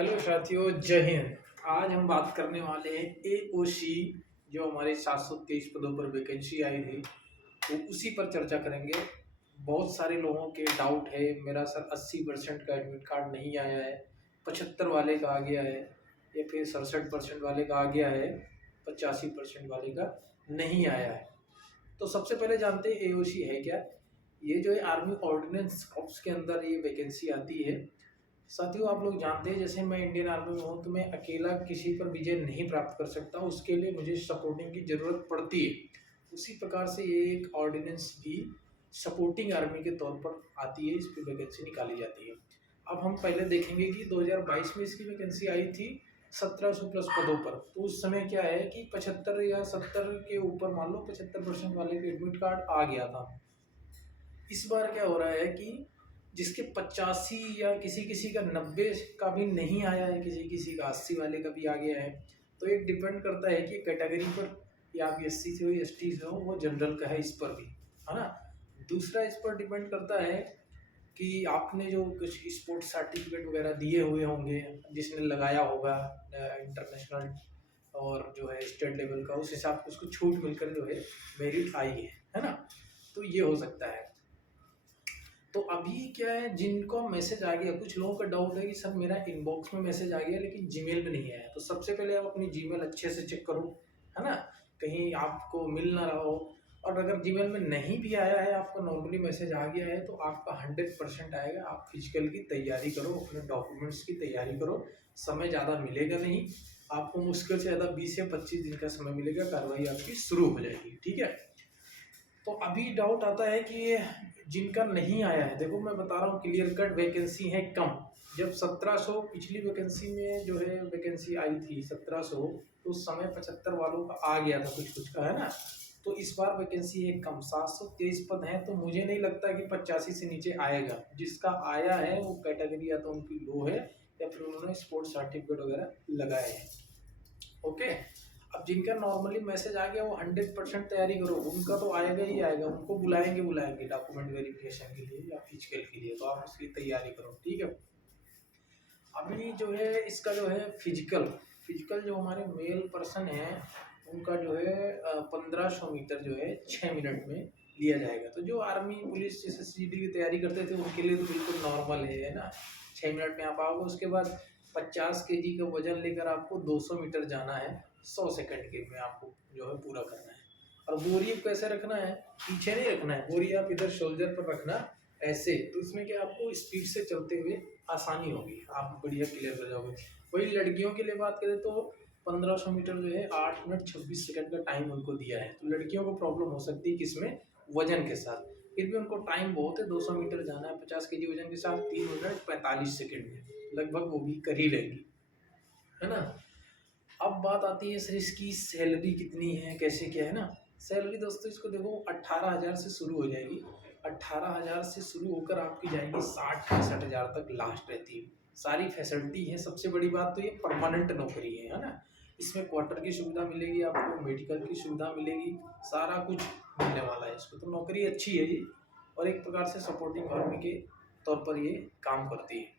Hello साथियों, जय हिंद। आज हम बात करने वाले हैं एओसी, जो हमारे 723 पदों पर वैकेंसी आई थी, तो उसी पर चर्चा करेंगे। बहुत सारे लोगों के डाउट है, मेरा सर 80% का एडमिट कार्ड नहीं आया है, 75 वाले का आ गया है, या फिर 67% वाले का आ गया है, 85% वाले का नहीं आया है। तो सबसे पहले जानते हैं एओसी है क्या। ये जो है आर्मी ऑर्डिनेंस कॉर्प्स के अंदर ये वैकेंसी आती है। साथियों, आप लोग जानते हैं, जैसे मैं इंडियन आर्मी में हूँ तो मैं अकेला किसी पर विजय नहीं प्राप्त कर सकता, उसके लिए मुझे सपोर्टिंग की ज़रूरत पड़ती है। उसी प्रकार से ये एक ऑर्डिनेंस भी सपोर्टिंग आर्मी के तौर पर आती है, इस पर वैकेंसी निकाली जाती है। अब हम पहले देखेंगे कि 2022 में इसकी वैकेंसी आई थी 1700 प्लस पदों पर। तो उस समय क्या है कि 75 या 70 के ऊपर, मान लो 75% वाले के एडमिट कार्ड आ गया था। इस बार क्या हो रहा है कि जिसके 85 या किसी किसी का 90 का भी नहीं आया है, किसी किसी का 80 वाले का भी आ गया है। तो ये डिपेंड करता है कि कैटेगरी पर, या आप एससी से हो, एसटी से हो, वो जनरल का है, इस पर भी है ना। दूसरा इस पर डिपेंड करता है कि आपने जो कुछ स्पोर्ट्स सर्टिफिकेट वगैरह दिए हुए होंगे, जिसने लगाया होगा इंटरनेशनल और जो है स्टेट लेवल का, उस हिसाब से उसको छूट मिलकर जो है मेरिट आई है ना। तो ये हो सकता है। तो अभी क्या है, जिनको मैसेज आ गया, कुछ लोगों का डाउट है कि सर मेरा इनबॉक्स में मैसेज आ गया लेकिन जीमेल में नहीं आया। तो सबसे पहले आप अपनी जीमेल अच्छे से चेक करो, है ना, कहीं आपको मिल ना रहा हो। और अगर जीमेल में नहीं भी आया है, आपको नॉर्मली मैसेज आ गया है, तो आपका 100% आएगा। आप फिजिकल की तैयारी करो, अपने डॉक्यूमेंट्स की तैयारी करो। समय ज़्यादा मिलेगा नहीं आपको, मुश्किल से ज़्यादा 20 से 25 दिन का समय मिलेगा, कार्रवाई आपकी शुरू हो जाएगी। ठीक है। तो अभी डाउट आता है कि जिनका नहीं आया है, देखो मैं बता रहा हूँ क्लियर कट, वैकेंसी है कम। जब 1700 पिछली वैकेंसी में जो है वैकेंसी आई थी 1700, तो उस समय 75 वालों का आ गया था, कुछ कुछ का, है ना। तो इस बार वैकेंसी है कम, 723 पद हैं। तो मुझे नहीं लगता कि 85 से नीचे आएगा। जिसका आया है वो कैटेगरी या तो उनकी लो है, या फिर उन्होंने स्पोर्ट्स सर्टिफिकेट वगैरह लगाए हैं। ओके। अब जिनका नॉर्मली मैसेज आ गया वो 100% तैयारी करो, उनका तो आएगा ही आएगा। उनको बुलाएंगे डॉक्यूमेंट वेरिफिकेशन के लिए या फिजिकल के लिए, तो आप उसकी तैयारी करो। ठीक है। अभी जो है इसका जो है फिजिकल फिजिकल जो हमारे मेल पर्सन है, उनका जो है 1500 मीटर जो है 6 मिनट में लिया जाएगा। तो जो आर्मी पुलिस जैसे सीडी की तैयारी करते थे उनके लिए तो बिल्कुल नॉर्मल है ना, 6 मिनट में आप आओगे। उसके बाद 50 केजी का वजन लेकर आपको 200 मीटर जाना है, 100 सेकंड के में आपको जो है पूरा करना है। और बोरी कैसे रखना है, पीछे नहीं रखना है, बोरी आप इधर शोल्डर पर रखना ऐसे। तो इसमें क्या आपको स्पीड से चलते हुए आसानी होगी, आप बढ़िया क्लियर कर जाओगे। वही लड़कियों के लिए बात करें तो 1500 मीटर जो है 8 मिनट 26 सेकंड का टाइम उनको दिया है। तो लड़कियों को प्रॉब्लम हो सकती है किसमें, वजन के साथ। फिर भी उनको टाइम बहुत है, 200 मीटर जाना है 50 केजी वजन के साथ 3 मिनट 45 सेकंड में, लगभग वो भी कर ही लेंगी, है ना। अब बात आती है सर इसकी सैलरी कितनी है, कैसे क्या है ना। सैलरी दोस्तों इसको देखो 18,000 से शुरू हो जाएगी। 18,000 से शुरू होकर आपकी जाएगी 60-65 हज़ार तक लास्ट रहती है। सारी फैसिलिटी है। सबसे बड़ी बात तो ये परमानेंट नौकरी है ना। इसमें क्वार्टर की सुविधा मिलेगी आपको, मेडिकल की सुविधा मिलेगी, सारा कुछ मिलने वाला है इसको। तो नौकरी अच्छी है ये, और एक प्रकार से सपोर्टिंग आर्मी के तौर पर ये काम करती है।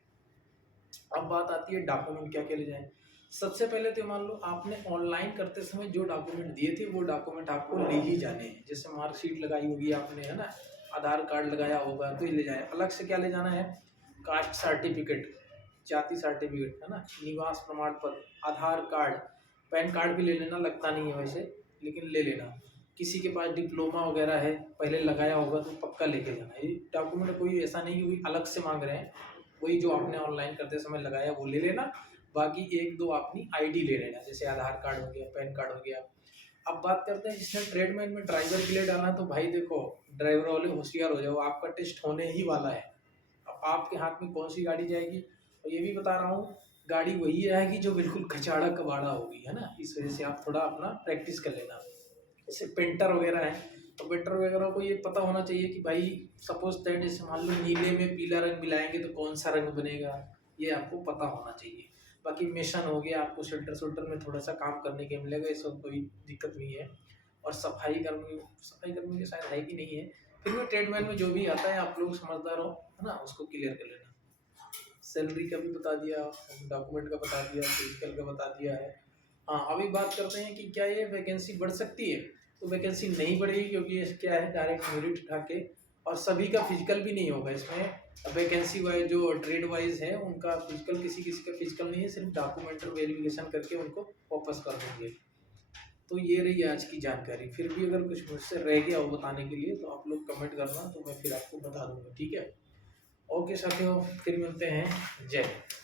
अब बात आती है डॉक्यूमेंट क्या क्या ले जाएं। सबसे पहले तो मान लो आपने ऑनलाइन करते समय जो डॉक्यूमेंट दिए थे वो डॉक्यूमेंट आपको ले ही जाने हैं। जैसे मार्कशीट लगाई होगी आपने, है ना, आधार कार्ड लगाया होगा तो ये ले जाए। अलग से क्या ले जाना है, कास्ट सर्टिफिकेट, जाति सर्टिफिकेट, है ना, निवास प्रमाण पत्र, आधार कार्ड, पैन कार्ड भी ले लेना, लगता नहीं है वैसे लेकिन ले लेना। किसी के पास डिप्लोमा वगैरह है पहले लगाया होगा तो पक्का लेके जाना। ये डॉक्यूमेंट कोई ऐसा नहीं कि कोई अलग से मांग रहे हैं, वही जो आपने ऑनलाइन करते समय लगाया वो ले लेना। बाकी एक दो अपनी आईडी ले लेना, जैसे आधार कार्ड हो गया, पैन कार्ड हो गया। अब बात करते हैं जिसने ट्रेडमैन में ड्राइवर के लिए डालना है, तो भाई देखो ड्राइवर वाले होशियार हो जाओ, आपका टेस्ट होने ही वाला है। अब आपके हाथ में कौन सी गाड़ी जाएगी, और ये भी बता रहा हूँ गाड़ी वही आएगी जो बिल्कुल कचाड़ा कबाड़ा होगी, है ना। इस वजह से आप थोड़ा अपना प्रैक्टिस कर लेना। जैसे पेंटर वगैरह है, तो पेंटर वगैरह को ये पता होना चाहिए कि भाई सपोज दैट जैसे मान लो नीले में पीला रंग मिलाएंगे तो कौन सा रंग बनेगा, ये आपको पता होना चाहिए। बाकी मिशन हो गया, आपको शेल्टर में थोड़ा सा काम करने के मिलेगा, इस वक्त कोई दिक्कत नहीं है। और सफाई कर्मी के शायद है कि नहीं है, फिर भी ट्रेडमैन में जो भी आता है आप लोग समझदार हो, है ना, उसको क्लियर कर लेना। सैलरी का भी बता दिया, डॉक्यूमेंट का बता दिया, फिजिकल का बता दिया है। हाँ, अभी बात करते हैं कि क्या ये वैकेंसी बढ़ सकती है। तो वैकेंसी नहीं बढ़ेगी, क्योंकि ये क्या है, डायरेक्ट मेरिट उठा के, और सभी का फिजिकल भी नहीं होगा इसमें। वैकेंसी वाइज जो ट्रेड वाइज है उनका फिजिकल, किसी किसी का फिजिकल नहीं है, सिर्फ डॉक्यूमेंट वेरिफिकेशन करके उनको वापस कर देंगे। तो ये रही आज की जानकारी। फिर भी अगर कुछ मुझसे रह गया हो बताने के लिए तो आप लोग कमेंट करना, तो मैं फिर आपको बता दूंगा, ठीक है। ओके साथियों, फिर मिलते हैं। जय हिंद।